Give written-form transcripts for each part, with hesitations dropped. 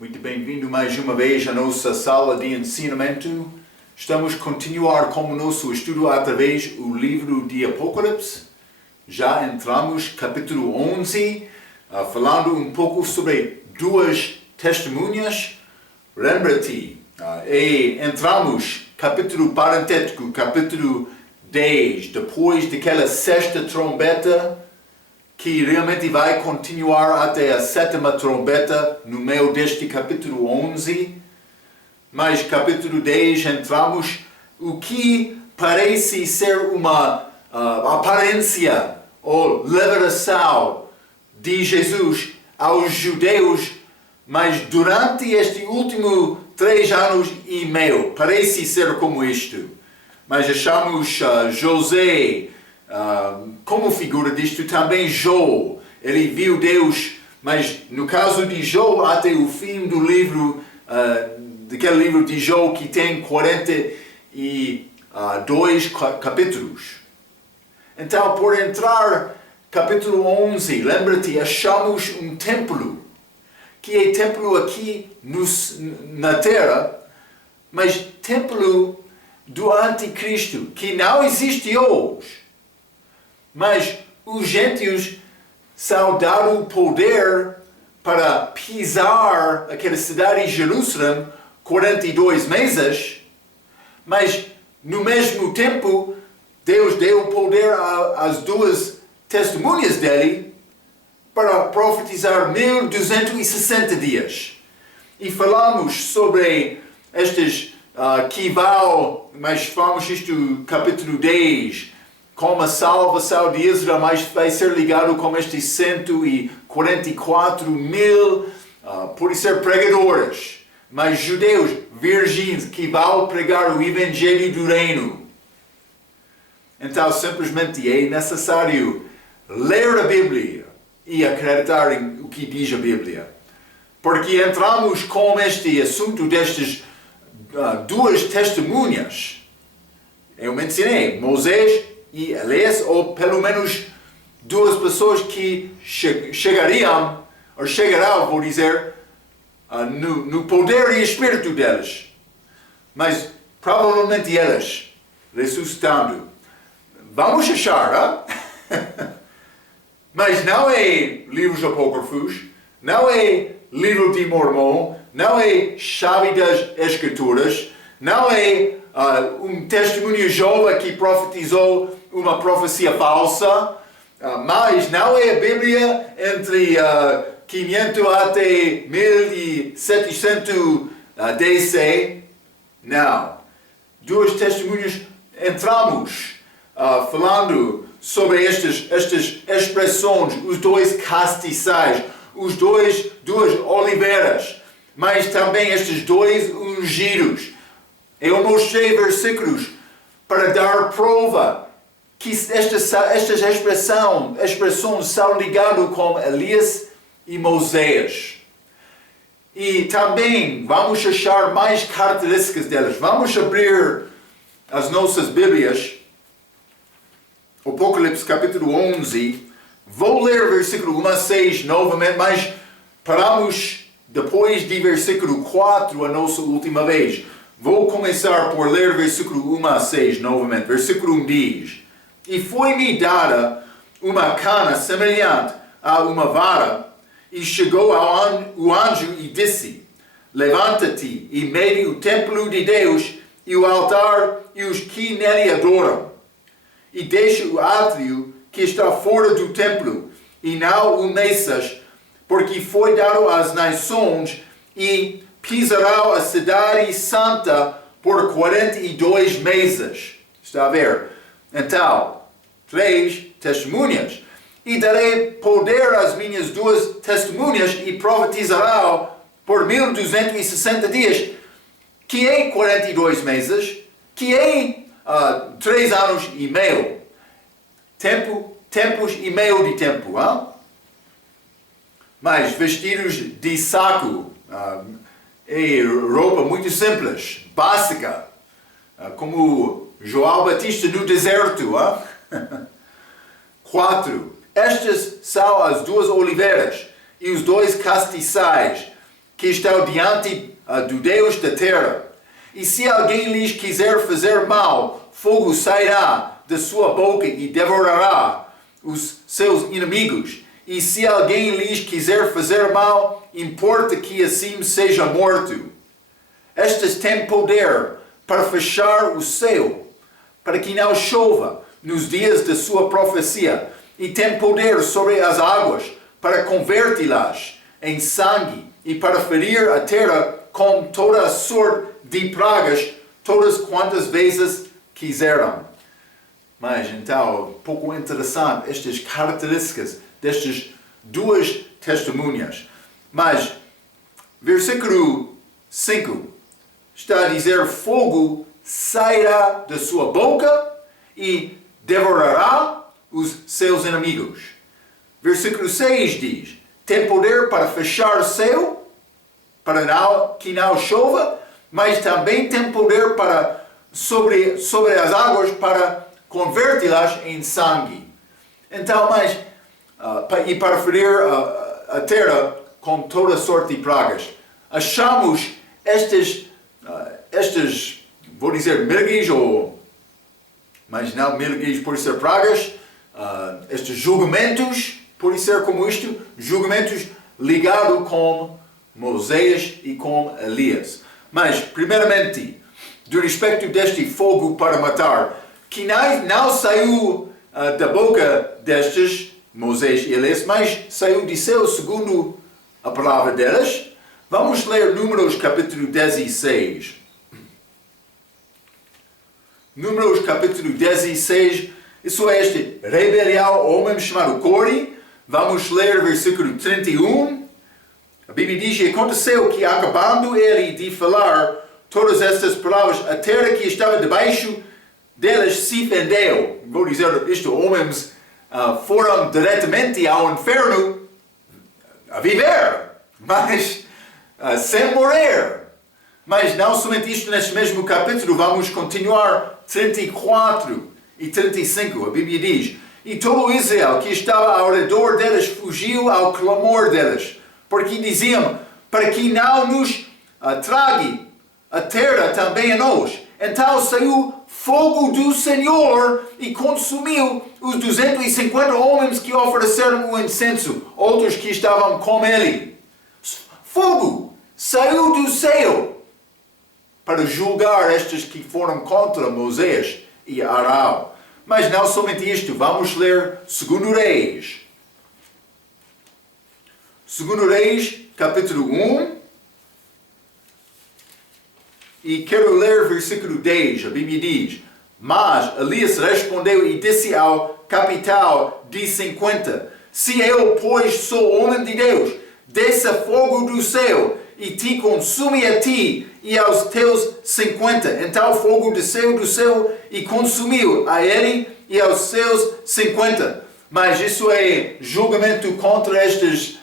Muito bem-vindo mais uma vez à nossa sala de ensinamento. Estamos a continuar com o nosso estudo através do livro de Apocalipse. Já entramos no capítulo 11, falando um pouco sobre duas testemunhas. Lembra-te, entramos no capítulo parentético, capítulo 10, depois daquela sexta trombeta, que realmente vai continuar até a sétima trombeta no meio deste capítulo 11. Mas capítulo 10 entramos o que parece ser uma aparência ou revelação de Jesus aos judeus, mas durante este último 3 anos e meio parece ser como isto. Mas achamos José como figura disto, também Jó. Ele viu Deus, mas no caso de Jó, até o fim do livro, daquele livro de Jó que tem 42 capítulos. Então, por entrar capítulo 11, lembra-te, achamos um templo, que é templo aqui na terra, mas templo do anticristo, que não existe hoje. Mas os gentios são dados o poder para pisar aquela cidade de Jerusalém 42 meses, mas no mesmo tempo Deus deu o poder às duas testemunhas dele para profetizar 1260 dias. E falamos sobre estes que vão, mas falamos isto no capítulo 10, como a salvação de Israel, mas vai ser ligado com estes 144 mil, por ser pregadores, mas judeus virgens que vão pregar o Evangelho do Reino. Então, simplesmente é necessário ler a Bíblia e acreditar em o que diz a Bíblia. Porque entramos com este assunto destas duas testemunhas. Eu mencionei Moisés e Elias, ou pelo menos duas pessoas que chegarão, vou dizer, no poder e espírito deles. Mas provavelmente elas ressuscitando. Vamos achar, mas não é livros apócrifos, não é livro de Mormon, não é chave das Escrituras, não é um testemunho jovem que profetizou uma profecia falsa, mas não é a Bíblia entre 500 até 1700 DC. Não. Duas testemunhas entramos falando sobre estas expressões, os dois castiçais, duas oliveiras, mas também estes dois ungidos. Eu mostrei versículos para dar prova que estas expressões são ligadas com Elias e Moisés. E também vamos achar mais características delas. Vamos abrir as nossas Bíblias, Apocalipse capítulo 11. Vou ler versículo 1 a 6 novamente, mas paramos depois de versículo 4 a nossa última vez. Vou começar por ler versículo 1 a 6 novamente. Versículo 1 diz: E foi-me dada uma cana semelhante a uma vara, e chegou o anjo e disse: Levanta-te e mede o templo de Deus, e o altar, e os que nele adoram. E deixa o átrio que está fora do templo, e não o mexas, porque foi dado às nações, e pisará a cidade santa por 42 meses. Está a ver? Então, 3 testemunhas. E darei poder às minhas duas testemunhas e profetizarão por 1260 dias. Que é 42 meses? Que é 3 anos e meio. Tempos e meio de tempo. Hein? Mas vestidos de saco. É roupa muito simples, básica, como João Batista no deserto. 4. Estas são as duas oliveiras e os dois castiçais que estão diante do Deus da terra. E se alguém lhes quiser fazer mal, fogo sairá da sua boca e devorará os seus inimigos. E se alguém lhes quiser fazer mal, importa que assim seja morto. Estas têm poder para fechar o céu, para que não chova nos dias da sua profecia, e têm poder sobre as águas para converti-las em sangue e para ferir a terra com toda a sorte de pragas, todas quantas vezes quiseram. Mas então, pouco interessante estas características destas duas testemunhas. Mas, versículo 5, está a dizer, fogo sairá da sua boca e devorará os seus inimigos. Versículo 6 diz, tem poder para fechar o céu, para que não chova, mas também tem poder para sobre as águas para converti-las em sangue. Então, e para ferir a terra com toda sorte de pragas. Achamos estas, vou dizer, milgues, mas não milgues por ser pragas, estes julgamentos, por ser como isto, julgamentos ligados com Moisés e com Elias. Mas, primeiramente, do respeito deste fogo para matar, que não saiu da boca destes, Moisés e Elias, mas saiu de céu segundo a palavra delas. Vamos ler Números capítulo 16. Números capítulo 16, isso é este rebelião, homem chamado Core. Vamos ler versículo 31. A Bíblia diz que aconteceu que, acabando ele de falar todas estas palavras, a terra que estava debaixo delas se fendeu. Vou dizer isto, homens foram diretamente ao inferno a viver, mas sem morrer. Mas não somente isto, neste mesmo capítulo, vamos continuar 34 e 35. A Bíblia diz, e todo Israel que estava ao redor delas fugiu ao clamor delas, porque diziam, para que não nos trague a terra também a nós. Então saiu fogo do Senhor e consumiu os 250 homens que ofereceram o incenso, outros que estavam com ele. Fogo saiu do céu para julgar estes que foram contra Moisés e Arão. Mas não somente isto, vamos ler 2 Reis. 2 Reis, capítulo 1. E quero ler versículo 10, a Bíblia diz, mas Elias respondeu e disse ao capitão de 50, se eu, pois, sou homem de Deus, desça fogo do céu e te consume a ti e aos teus 50. Então fogo desceu do céu e consumiu a ele e aos seus 50. Mas isso é julgamento contra estes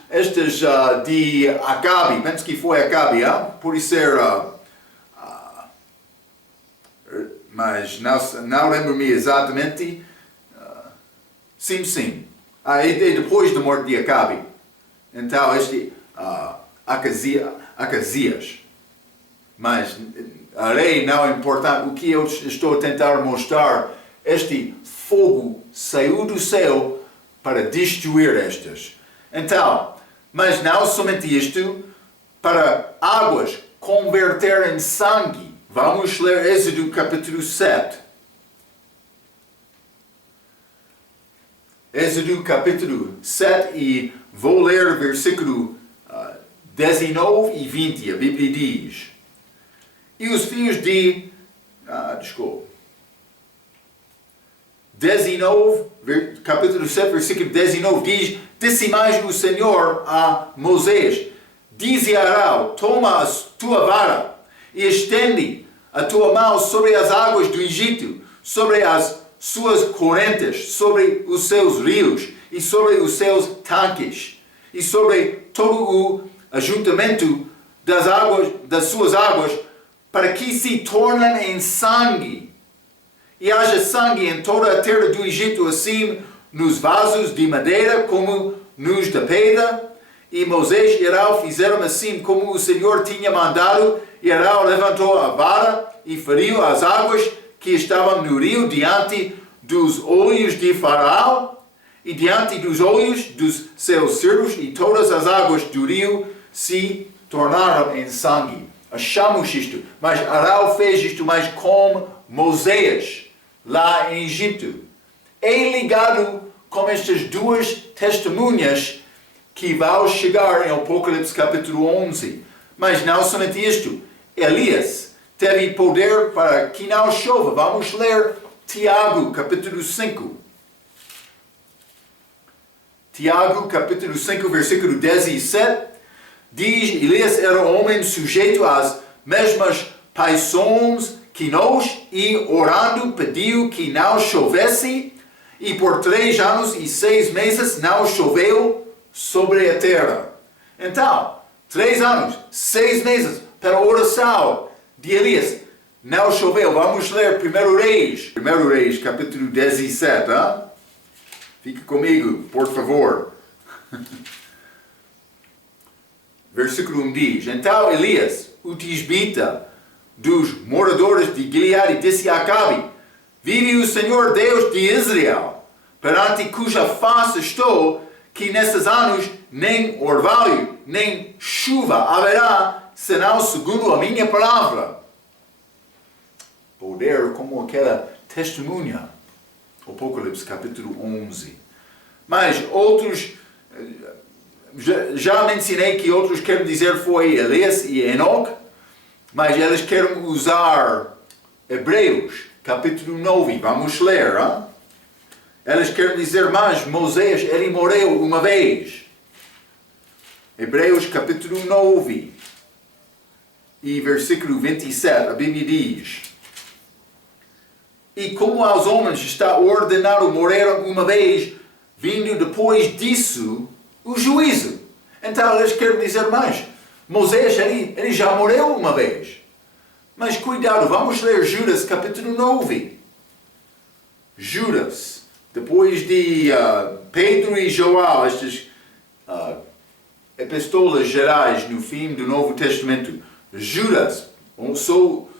de Acabe. Penso que foi Acabe, por ser... mas não lembro-me exatamente. Sim. É depois da morte de Acabe. Então, este Acasias. Mas a lei não é importante. O que eu estou a tentar mostrar, este fogo saiu do céu para destruir estas. Então, mas não somente isto, para águas converter em sangue. Vamos ler Êxodo capítulo 7. Êxodo capítulo 7 e vou ler versículo 19 e 20. A Bíblia diz, e os filhos de... 19, capítulo 7, versículo 19 diz, disse mais o Senhor a Moisés, dize a Arão, toma a tua vara e estende a tua mão sobre as águas do Egito, sobre as suas correntes, sobre os seus rios e sobre os seus tanques, e sobre todo o ajuntamento das suas águas, para que se tornem em sangue, e haja sangue em toda a terra do Egito, assim nos vasos de madeira como nos de pedra, e Moisés e Arão fizeram assim como o Senhor tinha mandado, e Arão levantou a vara e feriu as águas que estavam no rio diante dos olhos de Faraó e diante dos olhos dos seus servos, e todas as águas do rio se tornaram em sangue. Achamos isto, mas Arão fez isto mais com Moisés, lá em Egito. É ligado com estas duas testemunhas que vão chegar em Apocalipse capítulo 11. Mas não somente isto. Elias teve poder para que não chova. Vamos ler Tiago capítulo 5. Tiago capítulo 5, versículo 17. Diz, Elias era homem sujeito às mesmas paixões que nós, e orando pediu que não chovesse, e por 3 anos e 6 meses não choveu sobre a terra. Então, 3 anos, 6 meses para a oração de Elias, não choveu. Vamos ler 1 Reis, capítulo 17. Hein? Fique comigo, por favor. Versículo 1 diz, então Elias, o tisbita dos moradores de Gileade, disse a Acabe, vive o Senhor Deus de Israel, perante cuja face estou, que nesses anos nem orvalho, nem chuva haverá, senão segundo a minha palavra. Poder como aquela testemunha. Apocalipse capítulo 11. Mas outros, já mencionei que outros querem dizer foi Elias e Enoque, mas eles querem usar Hebreus capítulo 9. Vamos ler, hein? Eles querem dizer, mas Moisés, ele morreu uma vez. Hebreus capítulo 9 e versículo 27, a Bíblia diz, e como aos homens está ordenado morrer uma vez, vindo depois disso o juízo. Então eles querem dizer mais. Moisés, ele já morreu uma vez. Mas cuidado, vamos ler Judas capítulo 9. Judas, depois de Pedro e João, estas epístolas gerais no fim do Novo Testamento. Judas,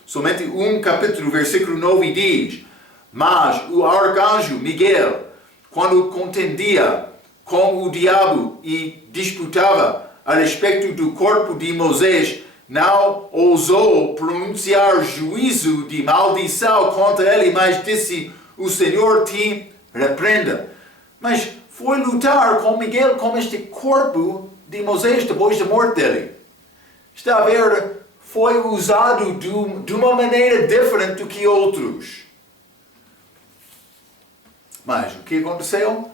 somente um capítulo, versículo 9 diz, mas o arcanjo Miguel, quando contendia com o diabo e disputava a respeito do corpo de Moisés, não ousou pronunciar juízo de maldição contra ele, mas disse, o Senhor te repreenda. Mas foi lutar com Miguel com este corpo de Moisés depois da morte dele. Está a ver, foi usado de uma maneira diferente do que outros. Mas o que aconteceu?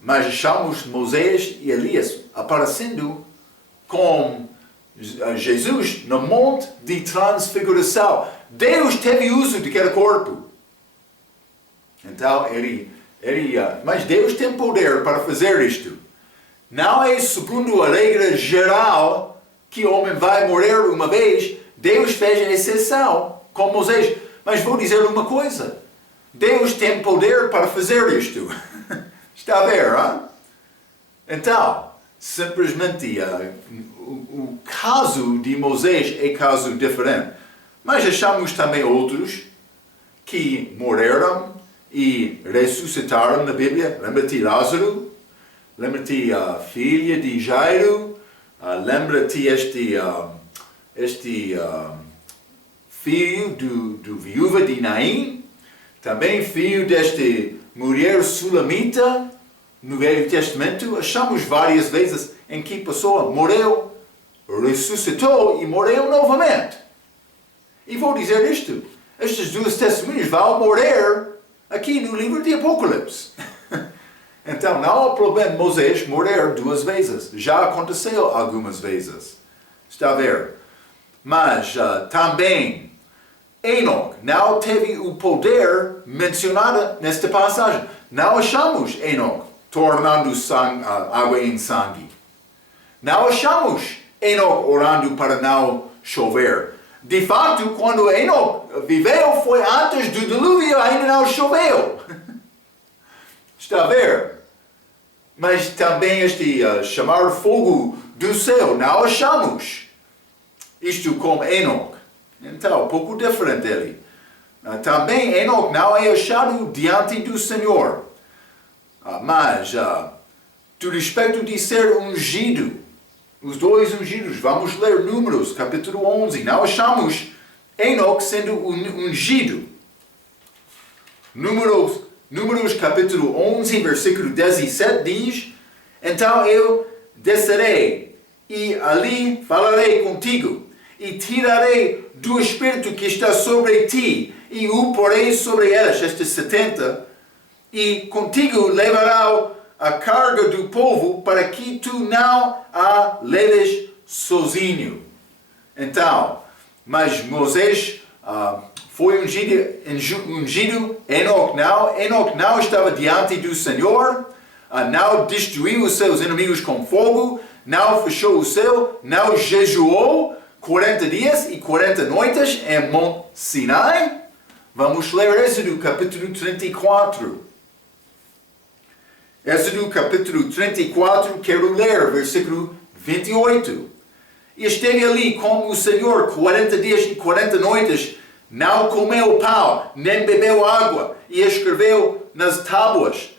Mas achamos Moisés e Elias aparecendo com Jesus no monte de transfiguração. Deus teve uso daquele corpo. Então, mas Deus tem poder para fazer isto. Não é segundo a regra geral que o homem vai morrer uma vez. Deus fez a exceção com Moisés. Mas vou dizer uma coisa. Deus tem poder para fazer isto. Está a ver, hein? Então, simplesmente o caso de Moisés é caso diferente. Mas achamos também outros que morreram e ressuscitaram na Bíblia. Lembra-te Lázaro? Lembra-te a filha de Jairo? Lembra-te este filho do viúva de Naim? Também filho desta mulher sulamita no Velho Testamento. Achamos várias vezes em que a pessoa morreu, ressuscitou e morreu novamente. E vou dizer isto, estas duas testemunhas vão morrer aqui no livro de Apocalipse. Então não há problema Moisés morrer 2 vezes. Já aconteceu algumas vezes. Está a ver? Mas também Enoque não teve o poder mencionado nesta passagem. Não achamos Enoque tornando água em sangue. Não achamos Enoque orando para não chover. De fato, quando Enoque viveu, foi antes do dilúvio, ainda não choveu. Está a ver? Mas também chamar fogo do céu, não achamos. Isto como Enoque. Então, um pouco diferente dele. Também Enoque não é achado diante do Senhor. Mas, do respeito de ser ungido, os dois ungidos, vamos ler Números, capítulo 11. Não achamos Enoque sendo ungido. Números capítulo 11, versículo 17 diz: Então eu descerei e ali falarei contigo e tirarei do Espírito que está sobre ti e o porei sobre elas, estes 70, e contigo levará a carga do povo para que tu não a leves sozinho. Então, mas Moisés foi ungido, Enoque não estava diante do Senhor, não destruiu os seus inimigos com fogo, não fechou o céu, não jejuou 40 dias e 40 noites em Monte Sinai. Vamos ler Êxodo capítulo 34. Êxodo capítulo 34, quero ler versículo 28. E esteve ali com o Senhor 40 dias e 40 noites, não comeu pão, nem bebeu água, e escreveu nas tábuas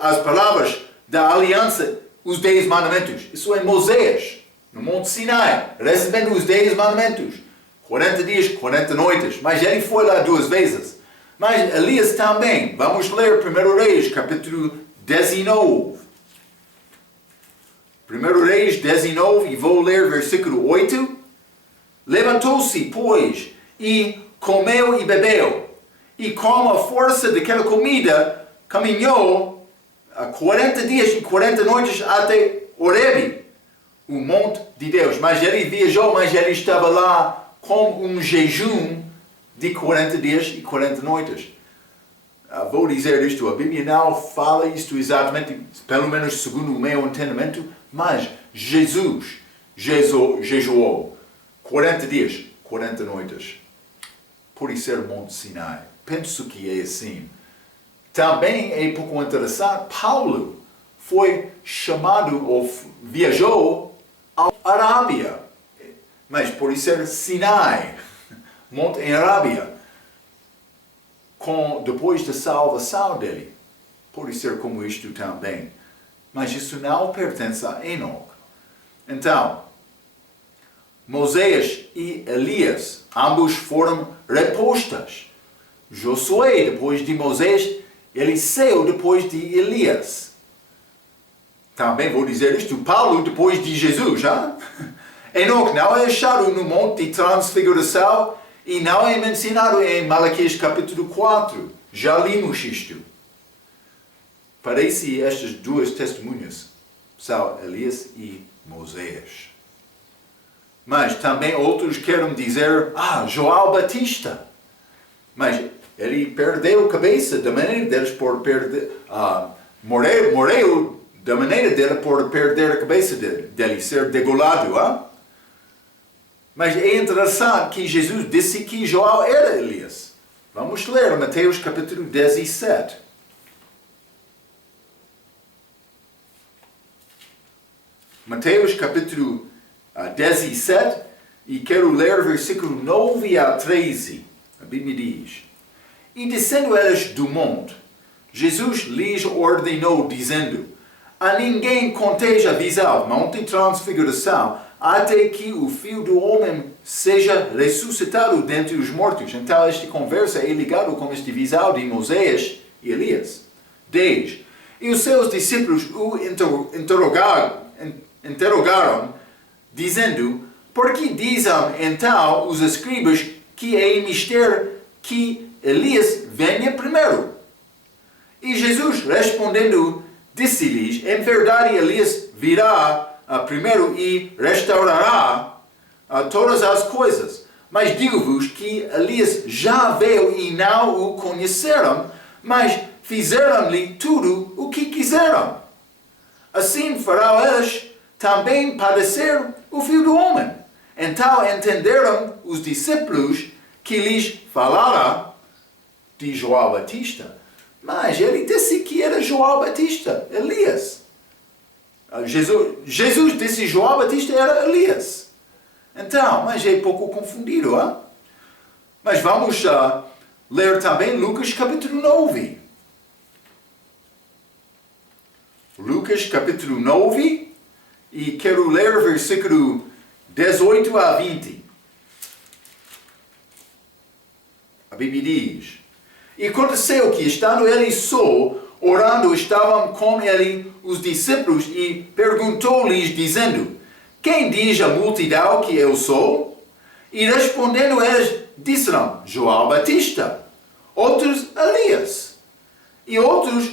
as palavras da aliança, os 10 mandamentos. Isso é Moisés, no Monte Sinai, recebendo os 10 mandamentos. 40 dias, 40 noites. Mas ele foi lá 2 vezes. Mas Elias também. Vamos ler 1 Reis, capítulo 19. 1 Reis 19, e vou ler versículo 8. Levantou-se, pois, e comeu e bebeu. E com a força daquela comida, caminhou 40 dias e 40 noites até Horebe, o monte de Deus. Mas ele viajou, mas ele estava lá com um jejum de 40 dias e 40 noites. Vou dizer isto, a Bíblia não fala isto exatamente, pelo menos segundo o meu entendimento, mas Jesus jejuou 40 dias, 40 noites. Por isso era Monte Sinai. Penso que é assim. Também é pouco interessante, Paulo foi chamado ou viajou à Arábia. Mas por isso era Sinai, Monte em Arábia, depois da salvação dele. Por isso ser como isto também. Mas isso não pertence a Enoque. Então, Moisés e Elias, ambos foram repostas. Josué, depois de Moisés, Eliseu, depois de Elias. Também vou dizer isto, Paulo, depois de Jesus, já? Enoque não é achado no Monte de Transfiguração e não é mencionado em Malaquias capítulo 4. Já limos isto. Parece estas 2 testemunhas são Elias e Moisés. Mas também outros querem dizer, João Batista. Mas ele perdeu a cabeça da maneira deles por perder, morreu da maneira dele por perder a cabeça dele ser degolado. Mas é interessante que Jesus disse que João era Elias. Vamos ler Mateus capítulo 17. Mateus capítulo 17, e quero ler versículo 9 a 13. A Bíblia diz: E descendo eles do monte, Jesus lhes ordenou, dizendo: A ninguém conteja a visão, Monte de Transfiguração, até que o Filho do Homem seja ressuscitado dentre os mortos. Então, esta conversa é ligada com este visão de Moisés e Elias. 10. E os seus discípulos o interrogaram, dizendo: Por que dizem então os escribas que é mister que Elias venha primeiro? E Jesus, respondendo, disse-lhes: Em verdade, Elias virá primeiro e restaurará todas as coisas. Mas digo-vos que Elias já veio e não o conheceram, mas fizeram-lhe tudo o que quiseram. Assim farão eles também padecer o Filho do Homem. Então entenderam os discípulos que lhes falara de João Batista. Mas ele disse que era João Batista, Elias. Jesus disse João Batista era Elias. Então, mas é pouco confundido, hein? Mas vamos ler também Lucas capítulo 9. Lucas capítulo 9, e quero ler versículo 18 a 20. A Bíblia diz: E aconteceu que, estando ele só, orando, estavam com ele os discípulos, e perguntou-lhes, dizendo: Quem diz a multidão que eu sou? E respondendo eles, disseram: João Batista, outros Elias, e outros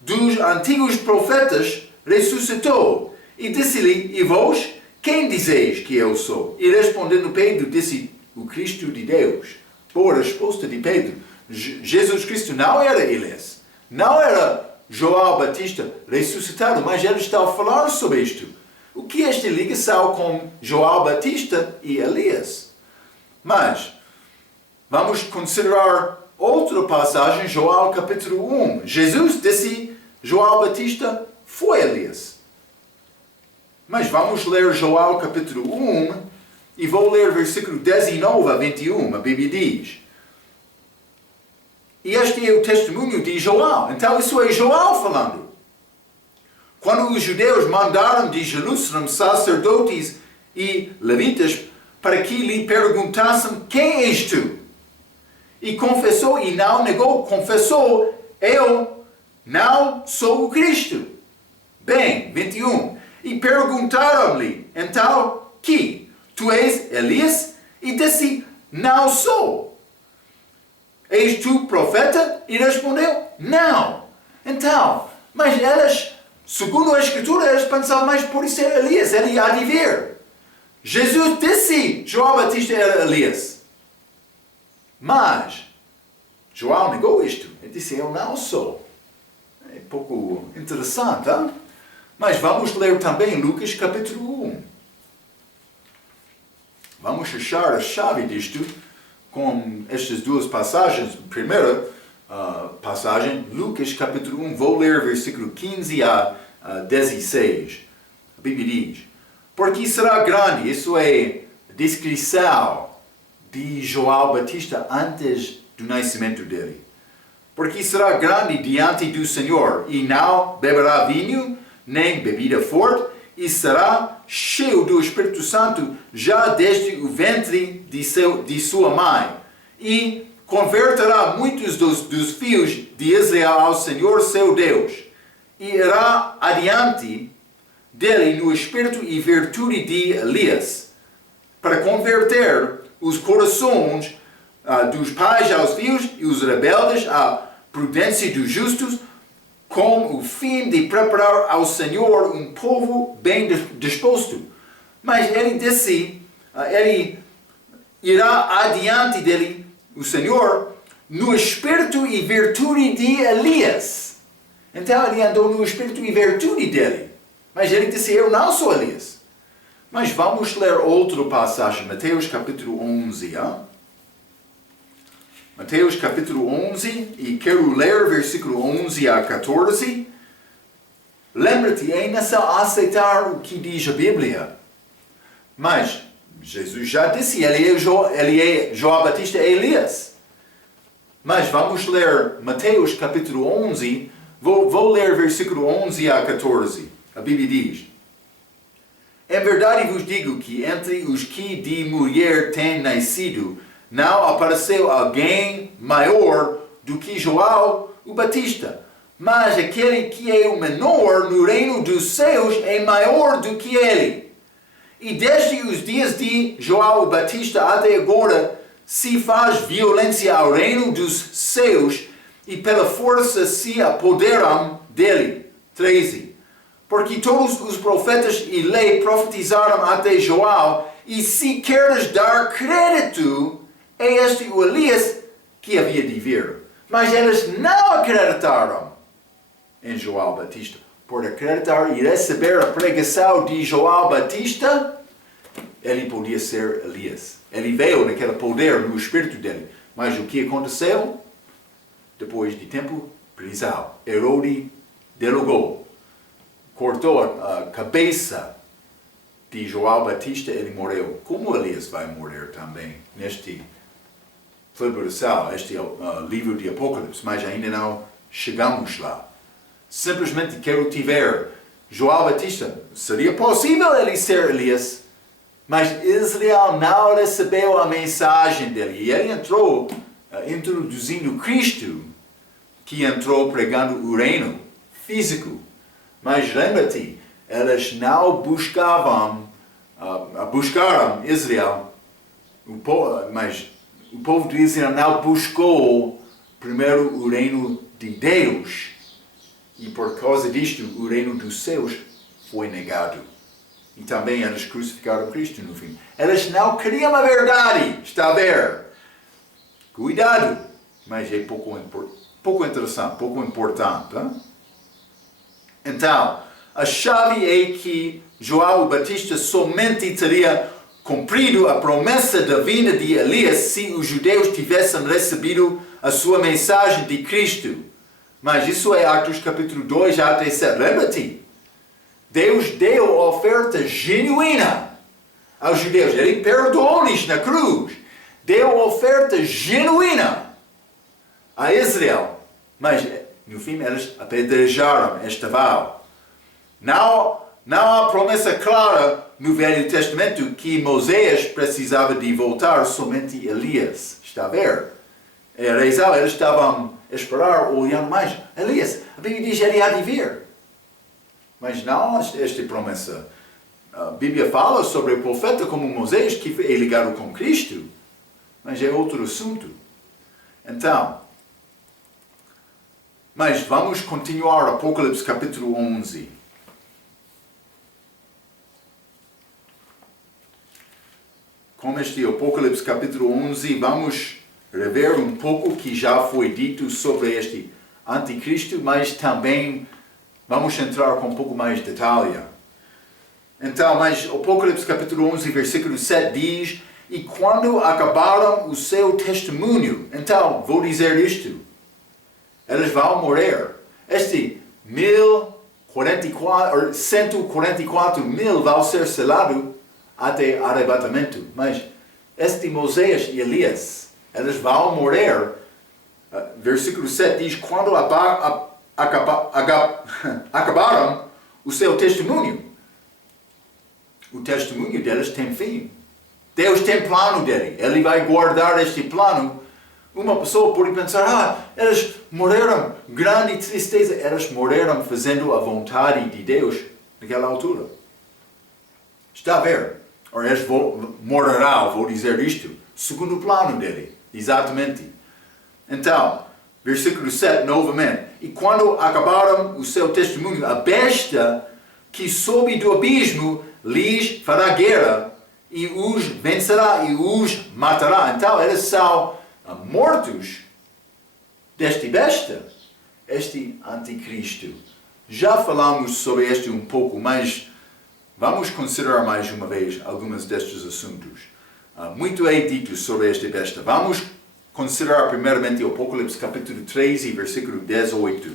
dos antigos profetas ressuscitou. E disse-lhe: E vós, quem dizeis que eu sou? E respondendo Pedro, disse: O Cristo de Deus. Boa resposta de Pedro. Jesus Cristo não era Elias, não era João Batista ressuscitado, mas ele está a falar sobre isto. O que é esta ligação com João Batista e Elias? Mas vamos considerar outra passagem, João capítulo 1. Jesus disse: João Batista foi Elias. Mas vamos ler João capítulo 1 e vou ler versículo 19 a 21. A Bíblia diz: E este é o testemunho de João. Então isso é João falando. Quando os judeus mandaram de Jerusalém sacerdotes e levitas para que lhe perguntassem: Quem és tu? E confessou e não negou, confessou: Eu não sou o Cristo. Bem, 21. E perguntaram-lhe, então, que tu és Elias? E disse: Não sou. És tu profeta? E respondeu: Não. Então, mas eles, segundo a Escritura, eles pensavam: Mas por isso é Elias, ele há de vir. Jesus disse: João Batista era Elias. Mas João negou isto. Ele disse: Eu não sou. É pouco interessante, hein? Mas vamos ler também Lucas capítulo 1. Vamos achar a chave disto com estas duas passagens. Primeira passagem, Lucas capítulo 1. Vou ler versículo 15 a 16. A Bíblia diz: Porque será grande, isso é a descrição de João Batista antes do nascimento dele. Porque será grande diante do Senhor, e não beberá vinho, nem bebida forte, e será cheio do Espírito Santo já desde o ventre de sua mãe. E converterá muitos dos filhos de Israel ao Senhor seu Deus. E irá adiante dele no espírito e virtude de Elias, para converter os corações dos pais aos filhos e os rebeldes à prudência dos justos, com o fim de preparar ao Senhor um povo bem disposto. Mas ele disse, ele irá adiante dele, o Senhor, no espírito e virtude de Elias. Então ele andou no espírito e virtude dele. Mas ele disse: Eu não sou Elias. Mas vamos ler outra passagem, Mateus capítulo 11. Mateus capítulo 11, e quero ler versículo 11 a 14. Lembra-te, é necessário aceitar o que diz a Bíblia. Mas Jesus já disse, ele é João Batista Elias. Mas vamos ler Mateus capítulo 11, vou ler versículo 11 a 14. A Bíblia diz: Em verdade vos digo que entre os que de mulher têm nascido, não apareceu alguém maior do que João o Batista. Mas aquele que é o menor no reino dos céus é maior do que ele. E desde os dias de João o Batista até agora se faz violência ao reino dos céus, e pela força se apoderam dele. 13. Porque todos os profetas e lei profetizaram até João, e se queres dar crédito, é este o Elias que havia de vir. Mas eles não acreditaram em João Batista. Por acreditar e receber a pregação de João Batista, ele podia ser Elias. Ele veio naquele poder no espírito dele. Mas o que aconteceu? Depois de tempo, prisão. Herodes derrogou. cortou a cabeça de João Batista, ele morreu. Como Elias vai morrer também neste livro do céu, este livro de Apocalipse, mas ainda não chegamos lá. Simplesmente quero te ver. João Batista, seria possível ele ser Elias, mas Israel não recebeu a mensagem dele. E ele entrou introduzindo Cristo, que entrou pregando o reino físico. Mas lembra-te, eles não buscaram Israel, mas o povo de Israel não buscou primeiro o reino de Deus. E por causa disto, o reino dos céus foi negado. E também eles crucificaram Cristo no fim. Eles não queriam a verdade, está a ver? Cuidado, mas é pouco interessante, pouco importante. Hein? Então, a chave é que João Batista somente teria cumprido a promessa da vinda de Elias se os judeus tivessem recebido a sua mensagem de Cristo. Mas isso é Atos capítulo 2 até 7. Lembra-te? Deus deu oferta genuína aos judeus. Ele perdoou-lhes na cruz. Deu oferta genuína a Israel. Mas, no fim, eles apedrejaram esta vow. Não há promessa clara no Velho Testamento que Moisés precisava de voltar, somente Elias. Está a ver? Eles estavam a esperar, olhando mais. Elias, a Bíblia diz que ele há de vir. Mas não esta promessa. A Bíblia fala sobre o profeta como Moisés, que é ligado com Cristo. Mas é outro assunto. Então, mas vamos continuar Apocalipse capítulo 11. Com este Apocalipse capítulo 11, vamos rever um pouco o que já foi dito sobre este anticristo, mas também vamos entrar com um pouco mais de detalhe. Então, mas Apocalipse capítulo 11, versículo 7 diz: e quando acabaram o seu testemunho, então, vou dizer isto, eles vão morrer. Este 144 mil vão ser selados até arrebatamento. Mas este Moisés e Elias, eles vão morrer. Versículo 7 diz: quando acabaram o seu testemunho. O testemunho deles tem fim. Deus tem plano dele. Ele vai guardar este plano. Uma pessoa pode pensar, eles morreram, grande tristeza. Eles morreram fazendo a vontade de Deus naquela altura. Está a ver? Ou eles morrerão, vou dizer isto, segundo o plano dele. Exatamente. Então, versículo 7, novamente. E quando acabaram o seu testemunho, a besta que sobe do abismo lhes fará guerra e os vencerá e os matará. Então, eles são mortos deste besta, este anticristo. Já falamos sobre este um pouco, mas vamos considerar mais uma vez alguns destes assuntos. Muito é dito sobre este besta. Vamos considerar primeiramente o Apocalipse capítulo 13, versículo 18.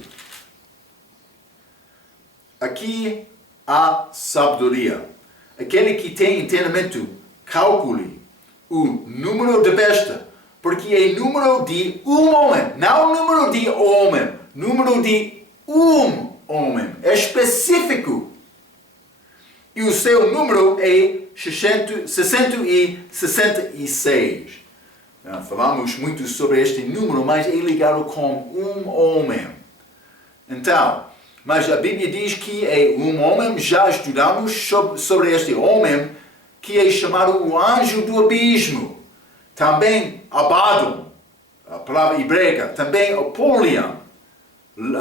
Aqui há sabedoria. Aquele que tem entendimento, calcule o número da besta, porque é número de um homem, não número de homem, número de um homem, é específico. E o seu número é 666. Falamos muito sobre este número, mas é ligado com um homem. Então, mas a Bíblia diz que é um homem, já estudamos sobre este homem, que é chamado o anjo do abismo. Também Abaddon, a palavra hebraica. Também Apollyon,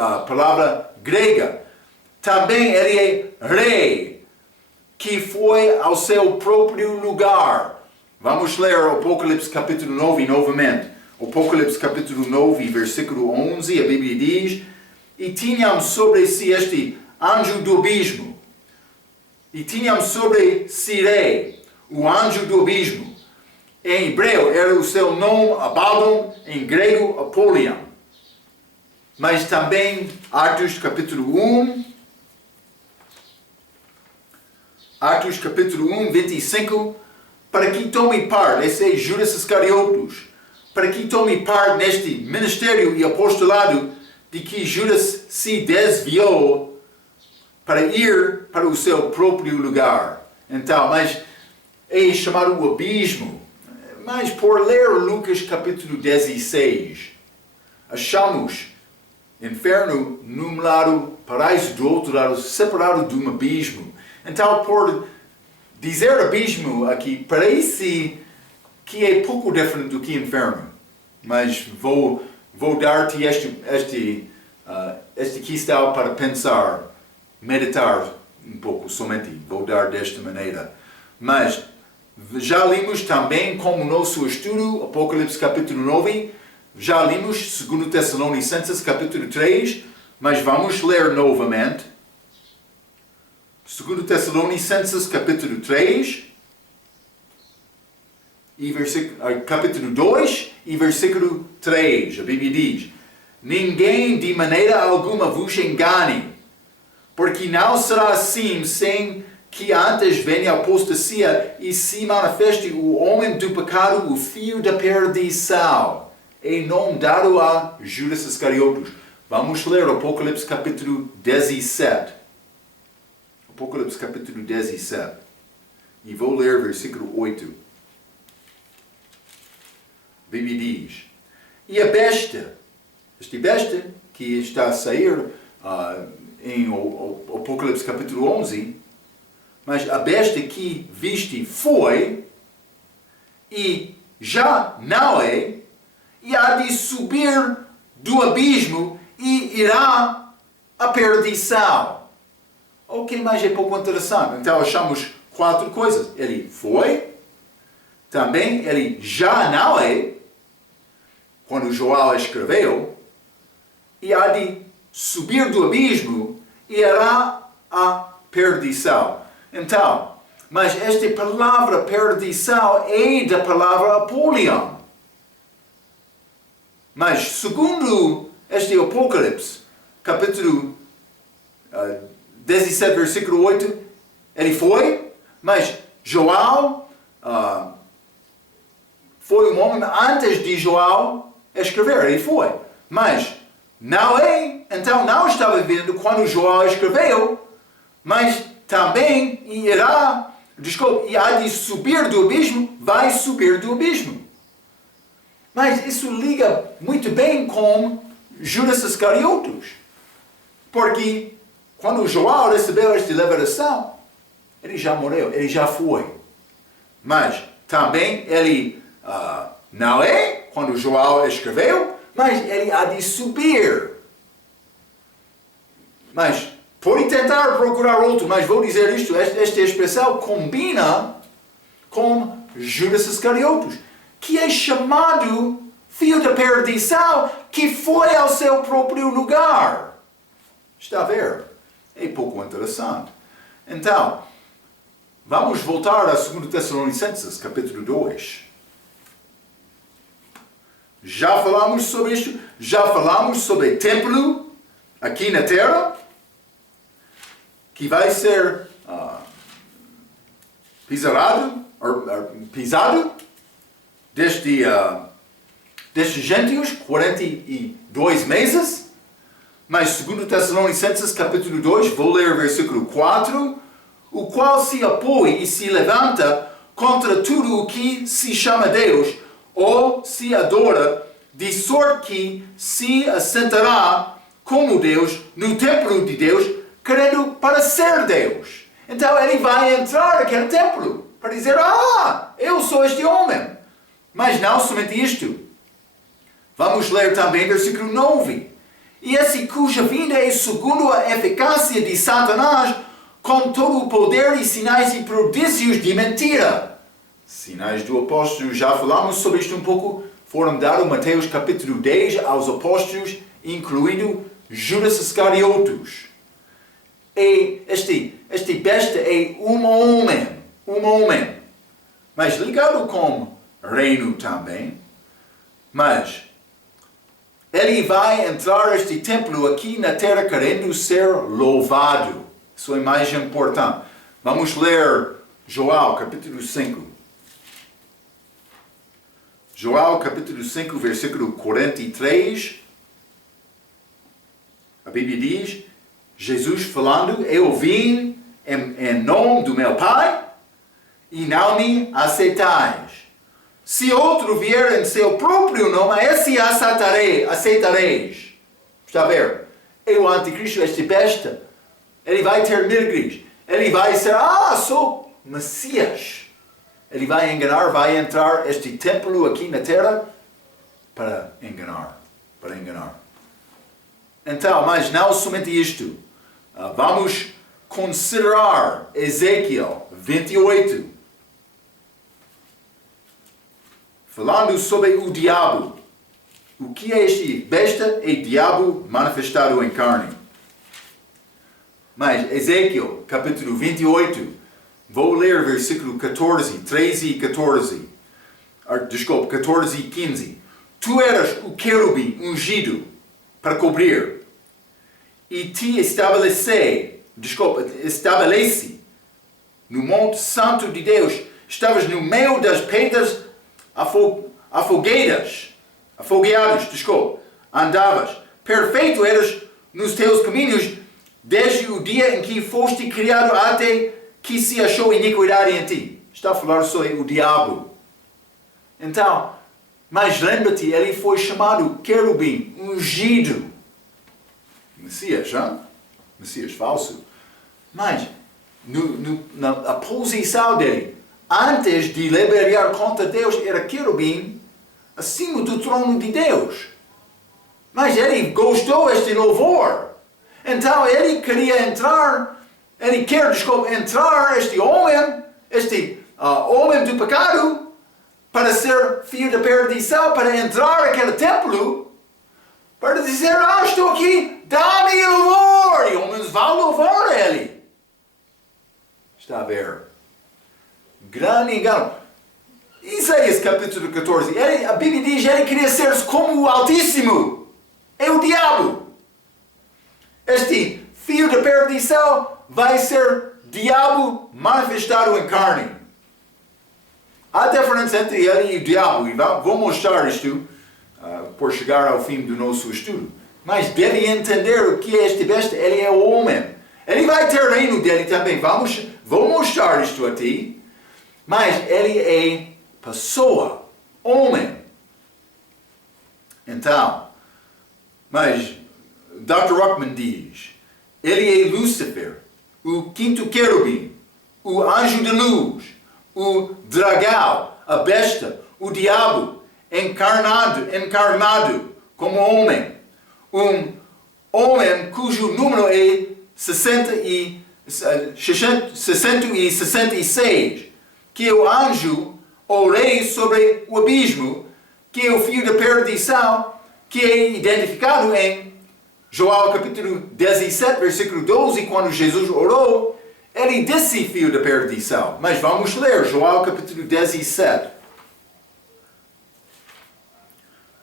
a palavra grega. Também ele é rei, que foi ao seu próprio lugar. Vamos ler o Apocalipse capítulo 9 novamente. Apocalipse capítulo 9, versículo 11, a Bíblia diz: e tinham sobre si este anjo do abismo. E tinham sobre si rei, o anjo do abismo. Em hebreu era o seu nome Abaddon, em grego Apollyon. Mas também Atos capítulo 1, Atos capítulo 1, 25, para que tome parte, esse é Judas Iscariotes, para que tome parte neste ministério e apostolado de que Judas se desviou para ir para o seu próprio lugar. Então, mas é chamado o abismo. Mas por ler Lucas capítulo 16, achamos inferno num lado, paraíso do outro lado, separado de um abismo. Então, por dizer abismo aqui, parece que é pouco diferente do que inferno. Mas vou dar-te este questão para pensar, meditar um pouco somente. Vou dar desta maneira. Mas já lemos também como nosso estudo, Apocalipse capítulo 9, já lemos 2 Tessalonicenses capítulo 3, mas vamos ler novamente. 2 Tessalonicenses capítulo 3, e capítulo 2 e versículo 3. A Bíblia diz: ninguém de maneira alguma vos engane, porque não será assim sem que antes venha a apostasia e se manifeste o homem do pecado, o filho da perdição, e não dado a Judas Iscariotes. Vamos ler Apocalipse capítulo 17. Apocalipse capítulo 17. E vou ler versículo 8. A Bíblia diz: e a besta, esta besta que está a sair em Apocalipse capítulo 11, mas a besta que viste foi, e já não é, e há de subir do abismo e irá à perdição. Ok, mas é pouco interessante. Então achamos 4 coisas. Ele foi, também ele já não é, quando João escreveu, e há de subir do abismo e irá à perdição. Então, mas esta palavra perdição é da palavra Apolion. Mas segundo este Apocalipse, capítulo 17, versículo 8, ele foi, mas João foi um homem antes de João escrever, ele foi. Mas não é, então não estava vivendo quando João escreveu, mas também irá, e há de subir do abismo, vai subir do abismo. Mas isso liga muito bem com Judas Iscariotes. Porque quando João recebeu esta revelação, ele já morreu, ele já foi. Mas também ele não é, quando João escreveu, mas ele há de subir. Mas pode tentar procurar outro, mas vou dizer isto, esta expressão combina com Judas Iscariotes, que é chamado filho da perdição, que foi ao seu próprio lugar. Está a ver? É pouco interessante. Então, vamos voltar a 2 Tessalonicenses, capítulo 2. Já falamos sobre isto, já falamos sobre o templo aqui na terra, que vai ser pisado destes gentios, 42 meses. Mas 2 Tessalonicenses capítulo 2, vou ler o versículo 4, o qual se apoia e se levanta contra tudo o que se chama Deus, ou se adora, de sorte que se assentará como Deus no templo de Deus, querendo para ser Deus. Então ele vai entrar naquele templo para dizer: eu sou este homem. Mas não somente isto. Vamos ler também versículo 9. E esse cuja vinda é segundo a eficácia de Satanás, com todo o poder e sinais e prodígios de mentira. Sinais do apóstolo, já falamos sobre isto um pouco, foram dados Mateus capítulo 10 aos apóstolos, incluindo Judas Iscariotes. E este besta é um homem, mas ligado com reino também. Mas ele vai entrar neste templo aqui na terra querendo ser louvado. Isso é mais importante. Vamos ler João, capítulo 5. João, capítulo 5, versículo 43. A Bíblia diz, Jesus falando, eu vim em nome do meu Pai e não me aceitais. Se outro vier em seu próprio nome, esse aceitareis. Está a ver? É o anticristo, este besta. Ele vai ter milagres. Ele vai ser, sou Messias. Ele vai enganar, vai entrar este templo aqui na terra para enganar. Então, mas não somente isto. Vamos considerar Ezequiel 28. Falando sobre o diabo. O que é este besta? É diabo manifestado em carne. Mas Ezequiel, capítulo 28, vou ler versículo 14, 13 e 14. Desculpe, 14 e 15. Tu eras o querubim ungido para cobrir, e te estabelece no monte santo de Deus. Estavas no meio das pedras afogueadas, andavas. Perfeito eras nos teus caminhos, desde o dia em que foste criado até que se achou iniquidade em ti. Está a falar sobre o diabo. Então, mas lembra-te, ele foi chamado querubim, ungido. Messias, hein? Messias falso. Mas, na posição dele, antes de liberar contra Deus, era querubim acima do trono de Deus. Mas ele gostou deste louvor. Então ele queria entrar, entrar este homem do pecado, para ser filho da perdição, para entrar naquele templo, para dizer, estou aqui, dá-me louvor. E homens vão louvar ele. Está a ver? Grande engano. Isaías capítulo 14, a Bíblia diz que ele queria ser como o Altíssimo. É o diabo. Este filho da perdição vai ser diabo manifestado em carne. Há diferença entre ele e o diabo, e vou mostrar isto por chegar ao fim do nosso estudo. Mas deve entender o que é este besta. Ele é o homem. Ele vai ter reino dele também. Vou mostrar isto a ti. Mas ele é pessoa, homem. Então, mas Dr. Ruckman diz, ele é Lúcifer, o quinto querubim, o anjo de luz, o dragão, a besta, o diabo, encarnado como homem. Um homem cujo número é 666, que é o anjo, o rei sobre o abismo, que é o filho da perdição, que é identificado em João capítulo 17, versículo 12, quando Jesus orou, ele disse filho da perdição. Mas vamos ler João capítulo 17.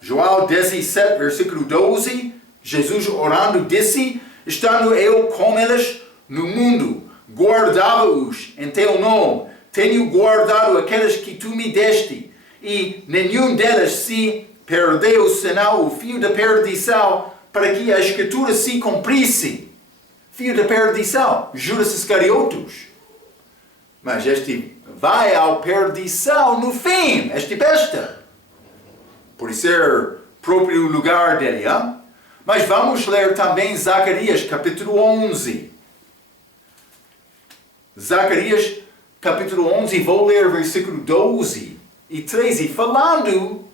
João 17, versículo 12, Jesus orando disse, estando eu com eles no mundo, guardava-os em teu nome, tenho guardado aqueles que tu me deste, e nenhum deles se perdeu, senão o filho da perdição, para que a escritura se cumprisse. Filho da perdição, Judas Iscariotes. Mas este vai ao perdição no fim, este besta. Por ser próprio lugar dele. Hein? Mas vamos ler também Zacarias, capítulo 11. Zacarias, capítulo 11, vou ler versículo 12 e 13, falando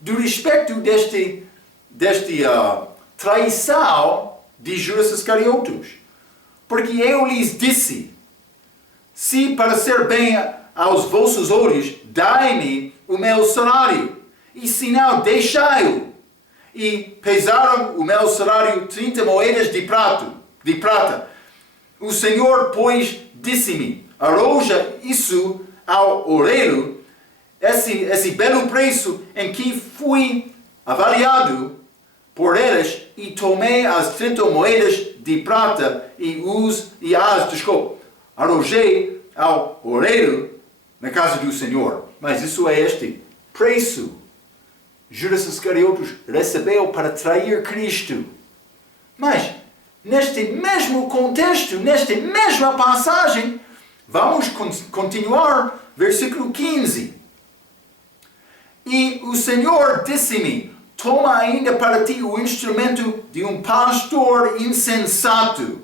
do respeito deste traição de Judas Iscariotes. Porque eu lhes disse, se para ser bem aos vossos olhos, dai-me o meu salário, e se não, deixai-o. E pesaram o meu salário 30 moedas de prata. O Senhor, pois, disse-me, arroja isso ao oleiro, esse belo preço em que fui avaliado por eles, e tomei as 30 moedas de prata e as arrojei ao oleiro na casa do Senhor. Mas isso é este preço. Judas Iscariotes recebeu para trair Cristo. Mas, neste mesmo contexto, nesta mesma passagem, vamos continuar, versículo 15. E o Senhor disse-me, toma ainda para ti o instrumento de um pastor insensato.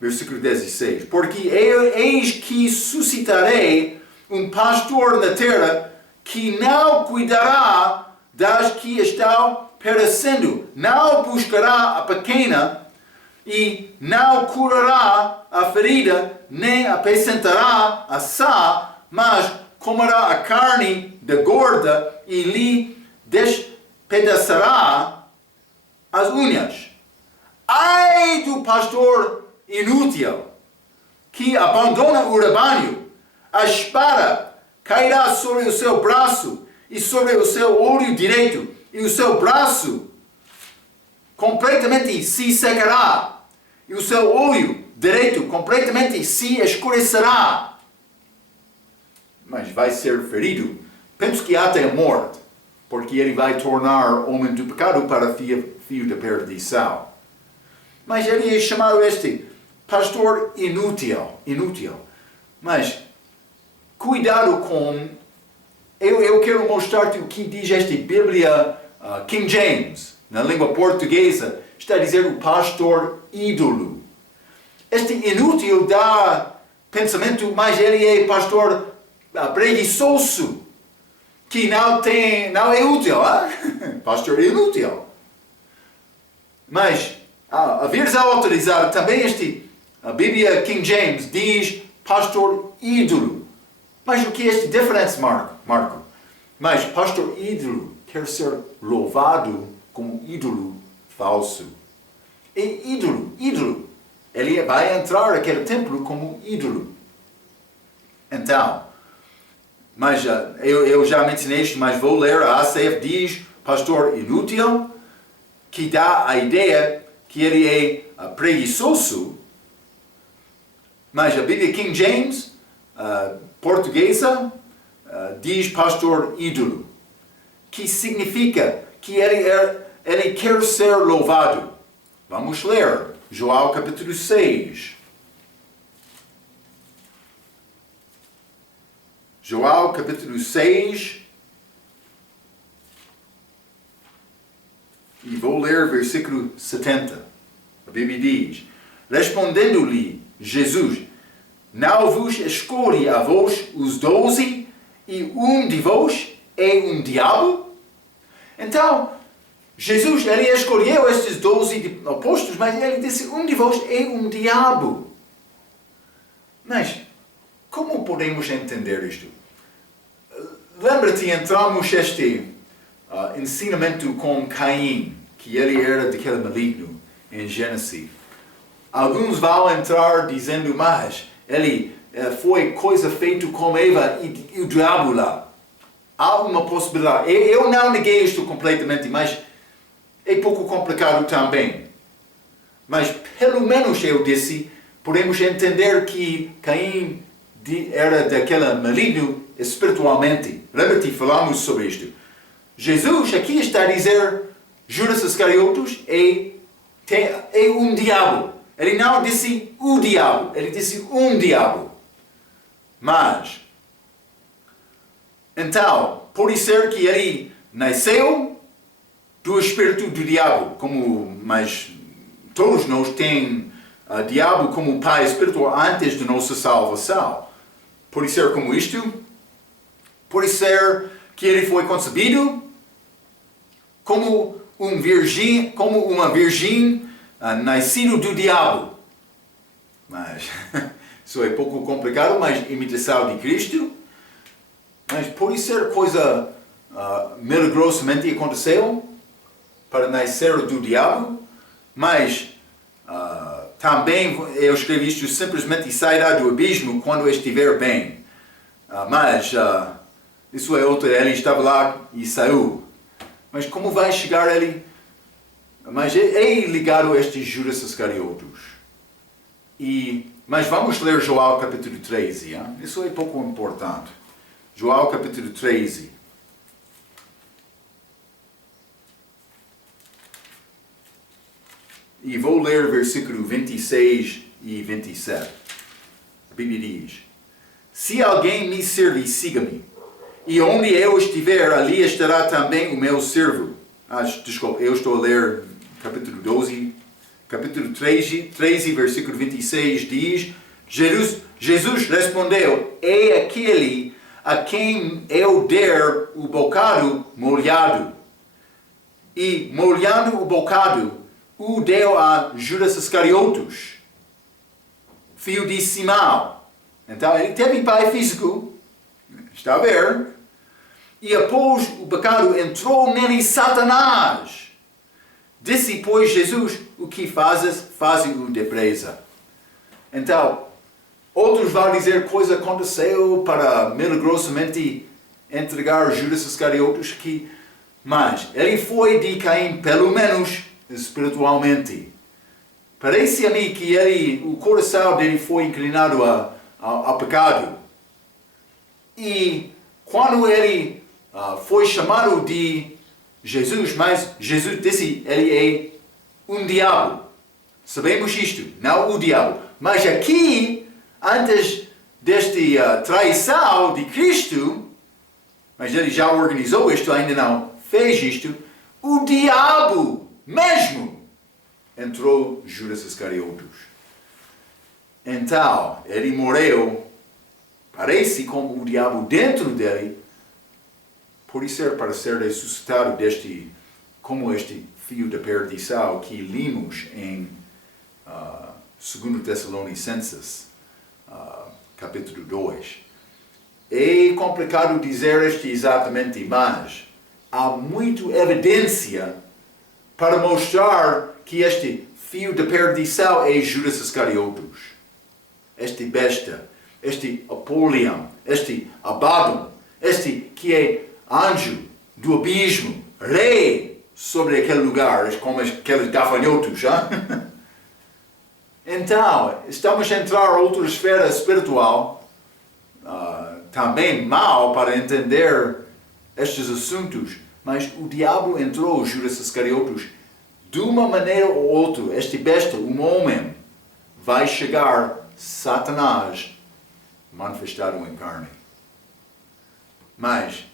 Versículo 16. Porque eis que suscitarei um pastor na terra que não cuidará das que estão perecendo, não buscará a pequena e não curará a ferida, nem apacentará a sá, mas comerá a carne da gorda e lhe despedaçará as unhas. Ai do pastor inútil, que abandona o rebanho, a espada cairá sobre o seu braço e sobre o seu olho direito, e o seu braço completamente se secará, e o seu olho direito completamente se escurecerá. Mas vai ser ferido, penso que até a morte, porque ele vai tornar homem do pecado para fio da perdição. Mas ele é chamado este pastor inútil. Mas cuidado com... Eu quero mostrar-te o que diz esta Bíblia King James, na língua portuguesa. Está a dizer o pastor ídolo. Este inútil dá pensamento, mas ele é pastor preguiçoso, que não é útil. Pastor inútil. Mas, a vires a autorizar também a Bíblia King James diz pastor ídolo. Mas o que é esta diferença, Marco? Mas pastor ídolo quer ser louvado como ídolo falso. E ídolo, ele vai entrar naquele templo como ídolo. Então, mas eu já mencionei isto, mas vou ler. A ACF diz pastor inútil, que dá a ideia que ele é preguiçoso. Mas a Bíblia King James, portuguesa, diz pastor ídolo, que significa que ele quer ser louvado. Vamos ler João capítulo 6. João capítulo 6. E vou ler versículo 70. A Bíblia diz: respondendo-lhe Jesus, não vos escolhe a vós os 12, e um de vós é um diabo? Então, Jesus, ele escolheu estes 12 apóstolos, mas ele disse, um de vós é um diabo. Mas, como podemos entender isto? Lembra-te, entramos este ensinamento com Caim, que ele era daquele maligno, em Gênesis. Alguns vão entrar dizendo, mas ele foi coisa feita com Eva e o diabo lá. Há uma possibilidade. Eu não neguei isto completamente, mas é pouco complicado também. Mas pelo menos eu disse, podemos entender que Caim era daquele maligno espiritualmente. Lembra-te, falamos sobre isto. Jesus aqui está a dizer, Judas Iscariotes é um diabo. Ele não disse o diabo, ele disse um diabo. Mas, então, pode ser que ele nasceu do espírito do diabo, mas todos nós temos o diabo como pai espiritual antes de nossa salvação. Pode ser como isto. Pode ser que ele foi concebido como uma virgem nascido do diabo. Mas isso é pouco complicado, mas imitação de Cristo. Mas pode ser coisa milagrosamente aconteceu para nascer do diabo. Mas também eu escrevi isto, simplesmente sairá do abismo quando estiver bem. Mas isso é outro, ele estava lá e saiu. Mas como vai chegar ele? Mas é ligado a estes Judas Iscariotes. Mas vamos ler João capítulo 13. Hein? Isso é pouco importante. João capítulo 13. E vou ler versículo 26 e 27. A Bíblia diz: Se alguém me servir, siga-me. E onde eu estiver, ali estará também o meu servo. Desculpa, eu estou a ler capítulo 12. Capítulo 13, versículo 26 diz: Jesus respondeu: É aquele a quem eu der o bocado molhado. E molhando o bocado, o deu a Judas Iscariotes, filho de Simão. Então ele teve pai físico, está a ver? E após o pecado entrou nele Satanás. Disse, pois, Jesus: o que fazes, faze-o depressa. Então, outros vão dizer coisa aconteceu para milagrosamente entregar Judas Iscariotes, mas ele foi de Caim, pelo menos espiritualmente. Parece a mim que o coração dele foi inclinado ao pecado. E quando ele foi chamado de Jesus, mas Jesus disse, ele é um diabo. Sabemos isto, não o diabo. Mas aqui, antes desta traição de Cristo, mas ele já organizou isto, ainda não fez isto, o diabo mesmo entrou Judas Iscariotes. Então, ele morreu, parece como o diabo dentro dele, para ser ressuscitado como este fio da perdição que lemos em 2 Tessalonicenses, capítulo 2. É complicado dizer isto exatamente, mas há muita evidência para mostrar que este fio da perdição é Judas Iscariotes. Este besta, este Apolion, este Abaddon, este que é anjo do abismo, rei sobre aquele lugar, como aqueles gafanhotos. Então, estamos a entrar em outra esfera espiritual, também mal para entender estes assuntos, mas o diabo entrou, Judas Iscariotes, de uma maneira ou outra. Este besta, um homem, vai chegar Satanás manifestado em carne. Mas,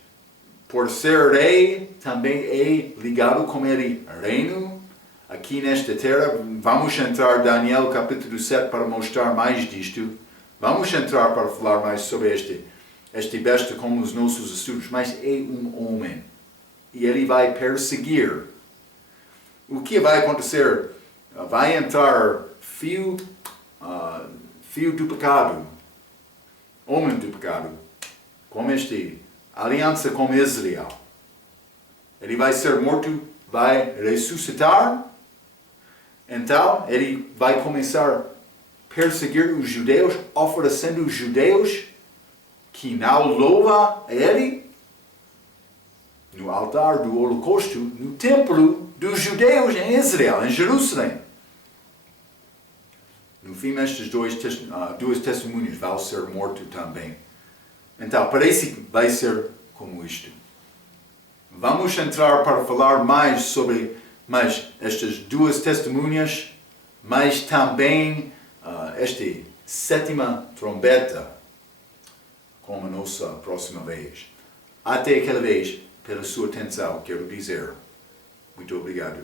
por ser rei, também é ligado com ele reino aqui nesta terra. Vamos entrar em Daniel capítulo 7 para mostrar mais disto. Vamos entrar para falar mais sobre este besta como os nossos estudos, mas é um homem. E ele vai perseguir. O que vai acontecer? Vai entrar fio do pecado, homem do pecado, como aliança com Israel. Ele vai ser morto, vai ressuscitar. Então, ele vai começar a perseguir os judeus, oferecendo os judeus que não louvam a ele no altar do holocausto, no templo dos judeus em Israel, em Jerusalém. No fim, estas duas testemunhas vão ser mortos também. Então, parece que vai ser como isto. Vamos entrar para falar mais sobre estas duas testemunhas, mas também esta sétima trombeta, como a nossa próxima vez. Até aquela vez, pela sua atenção, quero dizer muito obrigado.